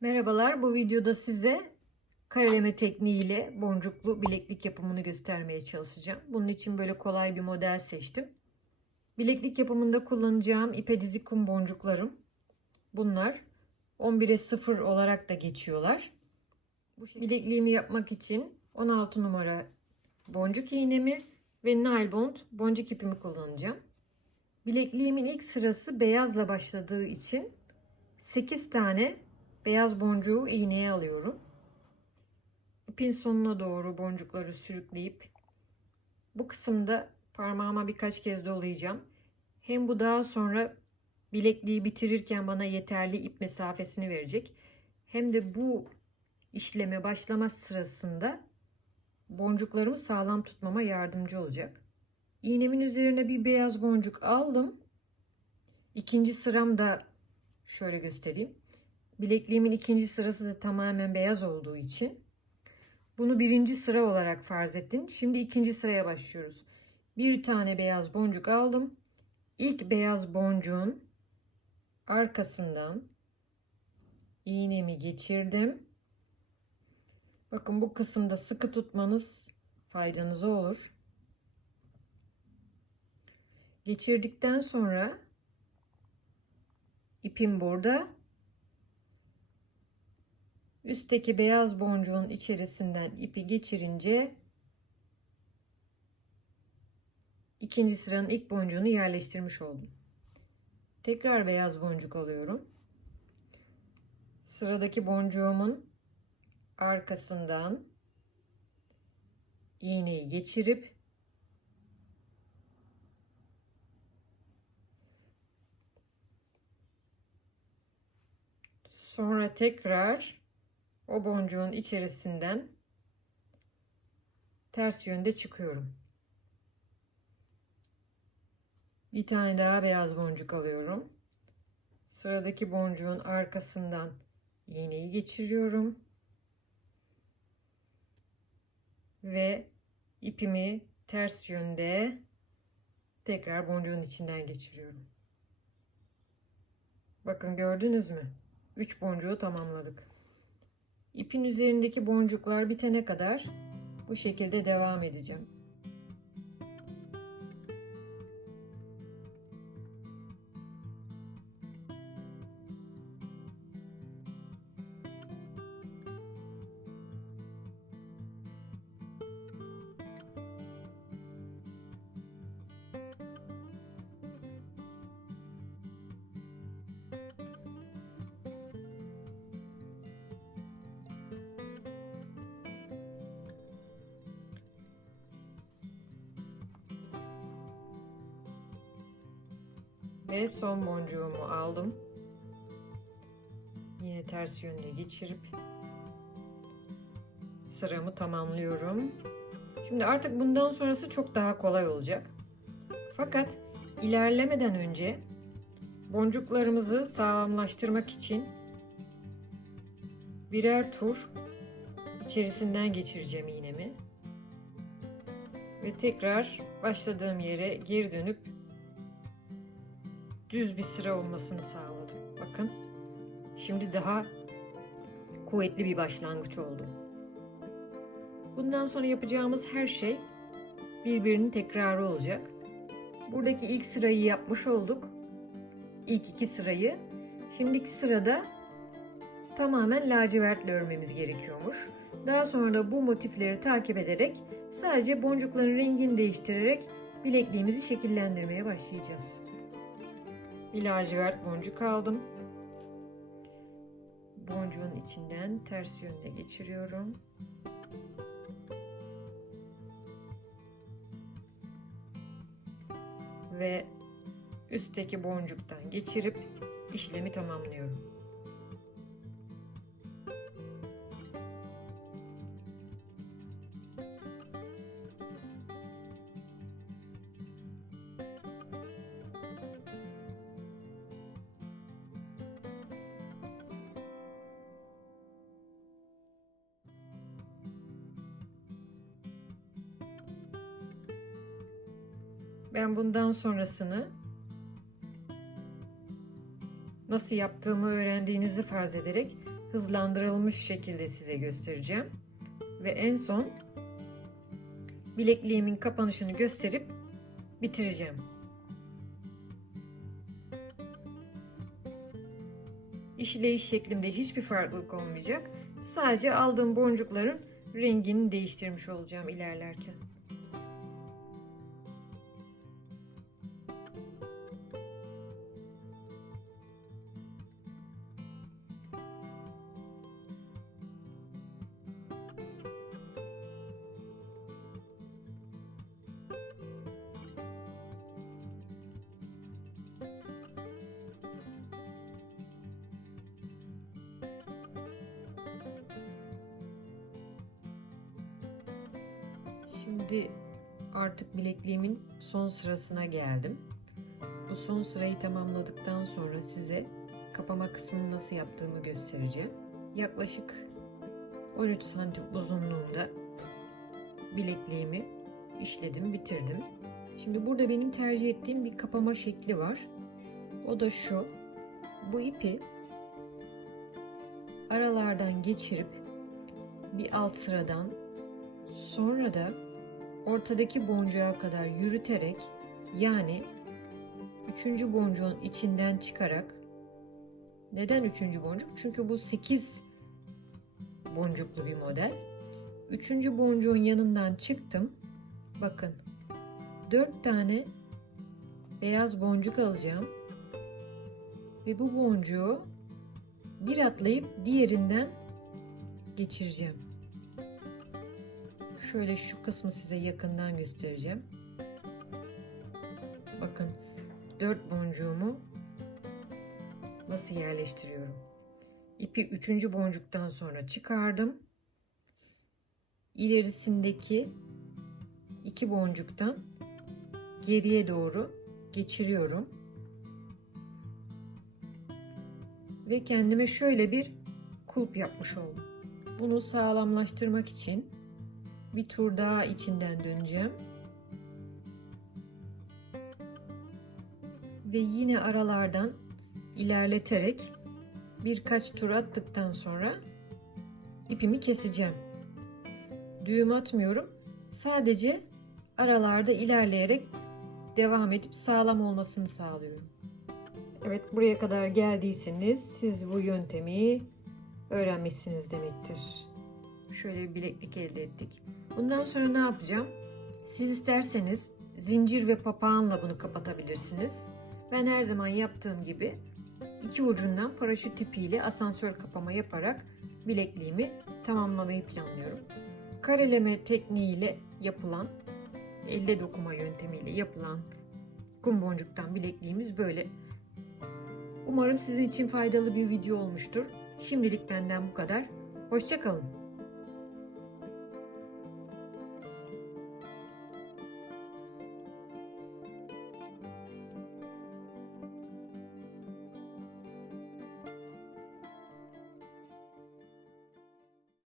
Merhabalar, bu videoda size kareleme tekniğiyle boncuklu bileklik yapımını göstermeye çalışacağım. Bunun için böyle kolay bir model seçtim. Bileklik yapımında kullanacağım ipedizi kum boncuklarım. Bunlar 11'e 0 olarak da geçiyorlar. Bu bilekliğimi yapmak için 16 numara boncuk iğnemi ve nail boncuk ipimi kullanacağım. Bilekliğimin ilk sırası beyazla başladığı için 8 tane beyaz boncuğu iğneye alıyorum. İpin sonuna doğru boncukları sürükleyip bu kısımda parmağıma birkaç kez dolayacağım. Hem bu daha sonra bilekliği bitirirken bana yeterli ip mesafesini verecek. Hem de bu işleme başlama sırasında boncuklarımı sağlam tutmama yardımcı olacak. İğnemin üzerine bir beyaz boncuk aldım. İkinci sıram da şöyle göstereyim. Bilekliğimin ikinci sırası da tamamen beyaz olduğu için bunu birinci sıra olarak farz ettim. Şimdi ikinci sıraya başlıyoruz. Bir tane beyaz boncuk aldım. İlk beyaz boncuğun arkasından iğnemi geçirdim. Bakın bu kısımda sıkı tutmanız faydanıza olur. Geçirdikten sonra ipim burada. Üstteki beyaz boncuğun içerisinden ipi geçirince ikinci sıranın ilk boncuğunu yerleştirmiş oldum. Tekrar beyaz boncuk alıyorum. Sıradaki boncuğumun arkasından iğneyi geçirip sonra tekrar o boncuğun içerisinden ters yönde çıkıyorum. Bir tane daha beyaz boncuk alıyorum. Sıradaki boncuğun arkasından iğneyi geçiriyorum. Ve ipimi ters yönde tekrar boncuğun içinden geçiriyorum. Bakın gördünüz mü? 3 boncuğu tamamladık. İpin üzerindeki boncuklar bitene kadar bu şekilde devam edeceğim. Ve son boncuğumu aldım. Yine ters yönde geçirip sıramı tamamlıyorum. Şimdi artık bundan sonrası çok daha kolay olacak. Fakat ilerlemeden önce boncuklarımızı sağlamlaştırmak için birer tur içerisinden geçireceğim iğnemi. Ve tekrar başladığım yere geri dönüp düz bir sıra olmasını sağladım. Bakın. Şimdi daha kuvvetli bir başlangıç oldu. Bundan sonra yapacağımız her şey birbirinin tekrarı olacak. Buradaki ilk sırayı yapmış olduk. İlk iki sırayı. Şimdiki sırada tamamen lacivertle örmemiz gerekiyormuş. Daha sonra da bu motifleri takip ederek sadece boncukların rengini değiştirerek bilekliğimizi şekillendirmeye başlayacağız. Bir lacivert boncuk aldım. Boncuğun içinden ters yönde geçiriyorum. Ve üstteki boncuktan geçirip işlemi tamamlıyorum. Ben bundan sonrasını nasıl yaptığımı öğrendiğinizi farz ederek hızlandırılmış şekilde size göstereceğim. Ve en son bilekliğimin kapanışını gösterip bitireceğim. İşleyiş şeklimde hiçbir farklılık olmayacak. Sadece aldığım boncukların rengini değiştirmiş olacağım ilerlerken. Şimdi artık bilekliğimin son sırasına geldim. Bu son sırayı tamamladıktan sonra size kapama kısmını nasıl yaptığımı göstereceğim. Yaklaşık 13 santim uzunluğunda bilekliğimi işledim, bitirdim. Şimdi burada benim tercih ettiğim bir kapama şekli var. O da şu. Bu ipi aralardan geçirip bir alt sıradan sonra da ortadaki boncuğa kadar yürüterek yani üçüncü boncuğun içinden çıkarak neden üçüncü boncuk? Çünkü bu 8 boncuklu bir model. Üçüncü boncuğun yanından çıktım. Bakın 4 tane beyaz boncuk alacağım. Ve bu boncuğu bir atlayıp diğerinden geçireceğim. Şöyle şu kısmı size yakından göstereceğim. Bakın dört boncuğumu nasıl yerleştiriyorum. İpi üçüncü boncuktan sonra çıkardım. İlerisindeki iki boncuktan geriye doğru geçiriyorum. Ve kendime şöyle bir kulp yapmış oldum. Bunu sağlamlaştırmak için bir tur daha içinden döneceğim. Ve yine aralardan ilerleterek birkaç tur attıktan sonra ipimi keseceğim. Düğüm atmıyorum. Sadece aralarda ilerleyerek devam edip sağlam olmasını sağlıyorum. Evet buraya kadar geldiyseniz siz bu yöntemi öğrenmişsiniz demektir. Şöyle bir bileklik elde ettik. Bundan sonra ne yapacağım? Siz isterseniz zincir ve papağanla bunu kapatabilirsiniz. Ben her zaman yaptığım gibi iki ucundan paraşüt ipiyle asansör kapama yaparak bilekliğimi tamamlamayı planlıyorum. Kareleme tekniğiyle yapılan, elde dokuma yöntemiyle yapılan kum boncuktan bilekliğimiz böyle. Umarım sizin için faydalı bir video olmuştur. Şimdilik benden bu kadar. Hoşçakalın.